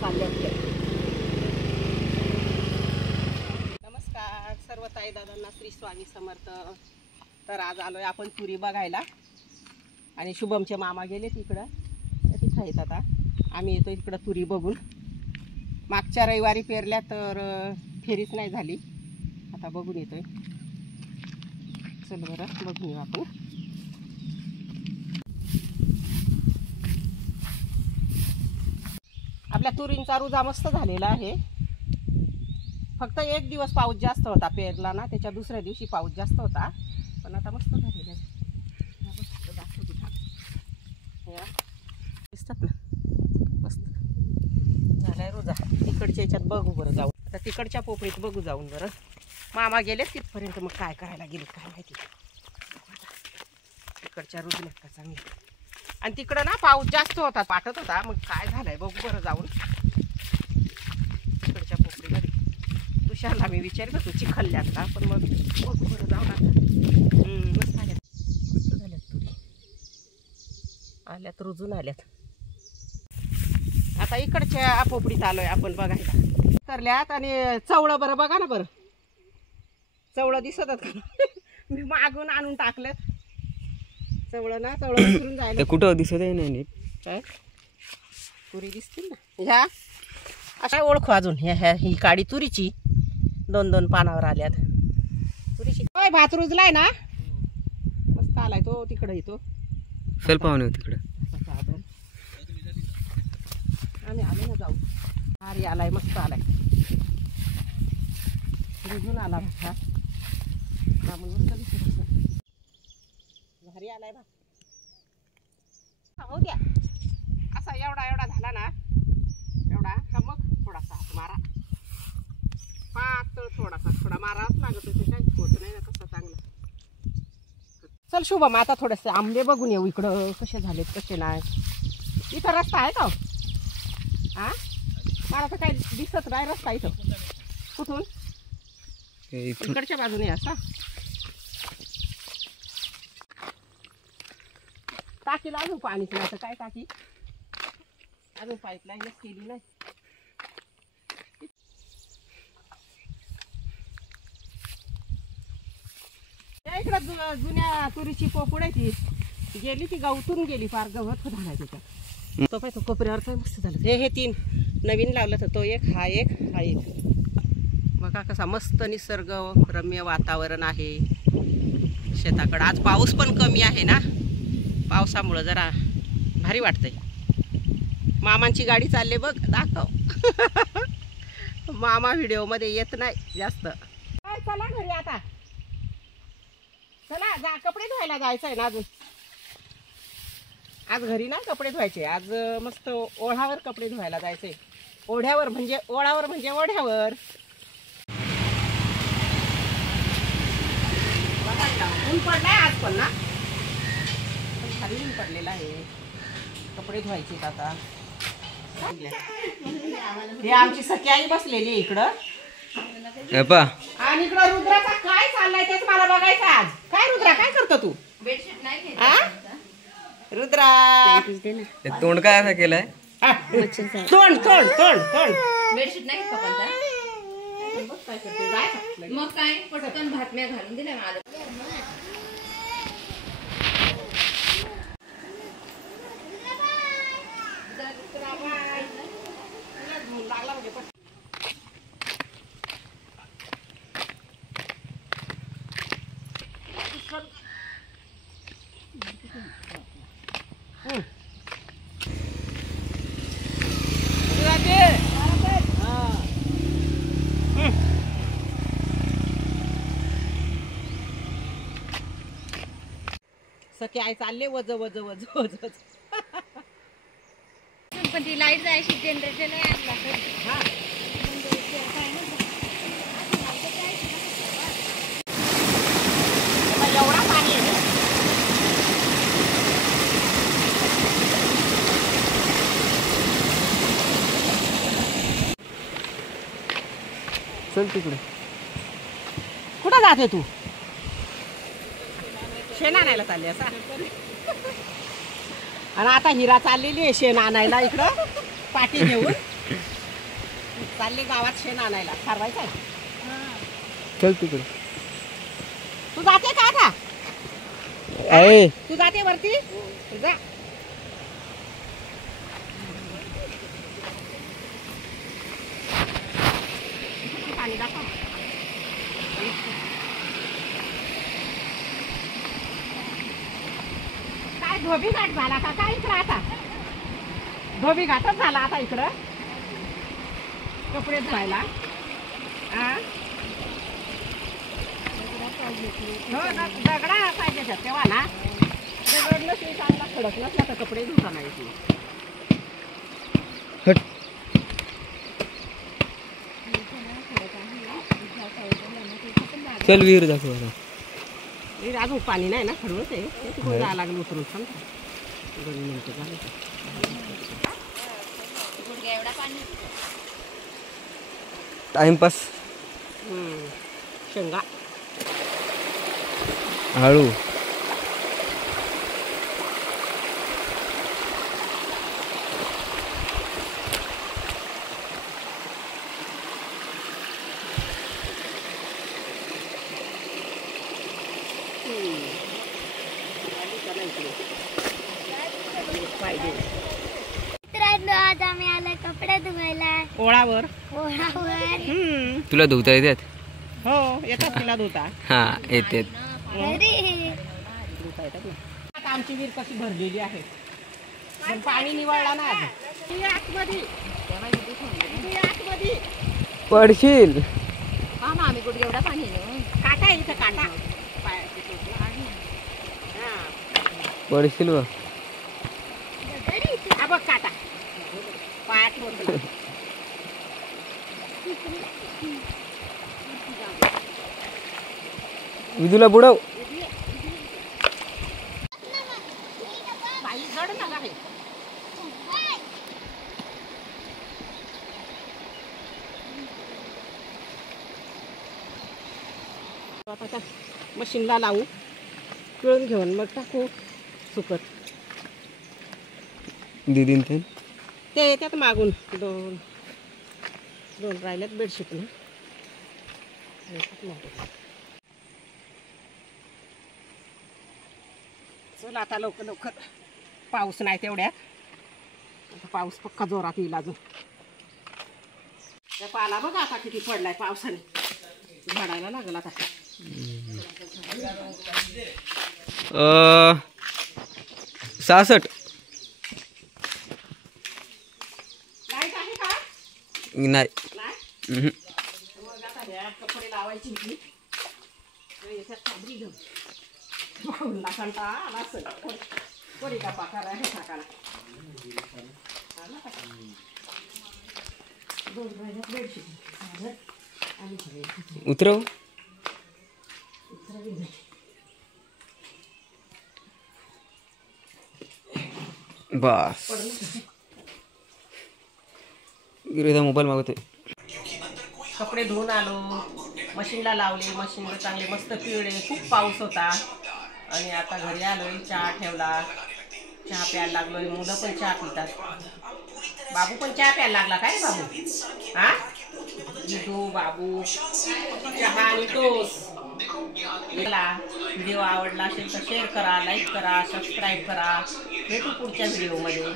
चालले होते. नमस्कार सर्व ताई दादांना, श्री स्वामी समर्थ. तर आज आलोय आपण तुरी बघायला आणि शुभमचे मामा गेले तिकडं, तर तिथं येत. आता आम्ही येतो इकडं तुरी बघून. मागच्या रविवारी पेरल्या तर फेरीच नाही झाली, आता बघून येतोय. चल बरं बघून येऊ आपण. आपल्या तुरींचा रुजा मस्त झालेला आहे. फक्त एक दिवस पाऊस जास्त होता पेरला ना, त्याच्या दुसऱ्या दिवशी पाऊस जास्त होता, पण आता मस्त झालेला आहे. दिसतात ना, मस्त झालाय रुजा. तिकडच्या याच्यात बघू बरं जाऊन. आता तिकडच्या पोपळीत बघू जाऊन बरं. मामा गेले तिथपर्यंत, मग काय करायला गेले काय माहिती. तिकडच्या रुजल्यात का चांगली. आणि तिकडं ना पाऊस जास्त होता, पाठत होता, मग काय झालंय बघू बरं जाऊन. तिकडच्या पोपळीमध्ये तुषारला मी विचारलं तू चिखलल्यात का, पण मग बघू बरं जाऊन. आता मस्त आल्यात, मस्त झाल्यात तुरी. आल्यात रुजून आल्यात. आता इकडच्या पोपडीत आलोय आपण बघायला. करल्यात आणि चवळं बरं बघा ना बरं. चवळं दिसत का? मी मागून आणून टाकलं चवळं ना. चवळं विसरून जायला कुठं दिसत आहे नाही काय. तुरी दिसतील ना ह्या अशा. ओळखू अजून ह्या ही काडी तुरीची. 2-2 पानावर आल्यात तुरीची. भात रुजलाय ना, मस्त आलाय तो. तिकडं येतो चल पाहुणे तिकडे. आम्ही आलो ना जाऊ. भारी आलाय, मस्त आलाय, रुजून आला भात. मस्त दिसत भारी आलाय बा. हो द्या असा एवढा एवढा झाला ना, एवढा का मग थोडासा हात मारा. पातळ थोडा माराच लागत होते, काही होत नाही ना तसं चांगलं. चल शुभम आता थोडेसे आंबे बघून येऊ इकडं, कसे झालेत कसे नाही. इथं रस्ता आहे का हा? मला तर काही दिसत नाही रस्ता इथं. कुठून? इकडच्या बाजूने असा. टाकीला अजून पाणीच नाही तर काय टाकी, अजून पाईपलाईनच केली नाही. इकडं जुन्या तुरीची पोपड आहे ती गेली, ती गवतून गेली, फार गवत झाला त्याच्यात. तो पाय तो कोपऱ्यावर काय मस्त झालं. हे 3 नवीन लावलं तर तो एक, हा एक, हा एक. बघा कसा मस्त निसर्ग रम्य वातावरण आहे शेताकडं. आज पाऊस पण कमी आहे ना, पावसामुळं जरा भारी वाटतंय. मामांची गाडी चालले बघ, दाखव. मामा व्हिडिओमध्ये येत नाही जास्त. चला घरी आता, चला जा. कपडे धुवायला जायचं आहे ना अजून. आज घरी ना कपडे धुवायचे. आज मस्त ओढ्यावर कपडे धुवायला जायचंय. ओढ्यावर म्हणजे ओढ्यावर म्हणजे ओढ्यावर. ऊन पडलाय आज पण ना, खाली ऊन पडलेला आहे. कपडे धुवायचे आता. हे आमची सखी आई बसलेली इकडं, आणि इकडं रुद्राचा काय चाललाय तेच मला बघायचं आज. काय रुद्रा काय करतो तू? बेडशीट नाही रुद्रा. तोंड काय असं केलंय? तोंड तोंड तोंड तोंड. बेडशीट नाही मग काय पटकन भातम्या घालून दिल्या मला. सखी आई चालले वज वज वज वज वज. पण ती लाईट जायची जनरेटर नाही आणला तर हा एवढा पाणी आहे. चल तिकडे. कुठं जाते तू? शेण आणायला चालली असा. आणि आता हिरा चाललेली आहे शेण आणायला इकडं पाठी घेऊन. चालले गावात शेण आणायला ठरवायचं आहे. चल तिकडे तू जाते का आता? आहे. तू जाते वरती जा. पाणी दाखव. काय धोबी घाट झाला का काय इकडं आता? धोबी घाटच झाला आता इकडं कपडे धुवायला. हा? हो, दगडा पाहिजे त्यात तेव्हा ना. दगड नसली चांगला खडक नसला तर कपडे धुता नाही येतील. हट. चल विहीर दाखव आता. हे अजून पाणी नाही ना, खडवत आहे. ते तिकडून जायला लागलं उतरून थांब. 2 मिनिटं झाली. गुडघ्या एवढा पाणी. टाइमपास. शेंगा हळू. मित्रांनो, आज आम्ही आलो कपडे धुवायला ओळावर. ओढावर. तुला धुता येतात? हो, येतात तिला धुता. हा येतात. अरे धुता येतात ना. आता आमची विहीर कशी भरलेली आहे, पण पाणी निवळला ना अजून. ती आतमध्ये. ती आतमध्ये. पडशील. हा ना, आम्ही गुडघ्या एवढा पाणी आहे ना. काटा आहे इथं, काटा. हा. पडशील बा. हा बघ काटा. पायात मोडला. विदूला बुडव. बाई जड ना आहे. आता त्या मशीनला लावू, पिळून घेऊन मग टाकू सुकत. दीदीन ते येतात मागून. दोन राहिल्यात बेडशीट ना. चल आता लवकर लवकर. पाऊस नाही तेवढ्यात. आता पाऊस पक्का जोरात येईल अजून. त्या पाला बघा आता किती पडलाय पावसाने. झाडायला लागला आता. 66. लाईट आहे का? नाही. नाही. उहुं. मग आता ह्या कपडे लावायची होती. याच्यात चाबरी घेऊ. कंटाळा आला असेल. कोणी का पाकार आहे टाकाला. उतरव. बस. गिरीचा मोबाईल मागवते. कपडे धुवून आलो, मशीनला लावले. मशीनला चांगले मस्त पिळले. खूप पाऊस होता आणि आता घरी आलोय. चहा ठेवला. चहा प्यायला लागलोय. मुलं पण चहा पितात. बाबू पण चहा प्यायला लागला काय बाबू? हा, विदू बाबू चहा आणि टोस्ट. व्हिडिओ आवडला असेल तर शेअर करा, लाईक करा, सबस्क्राईब करा. भेटू पुढच्या व्हिडिओमध्ये.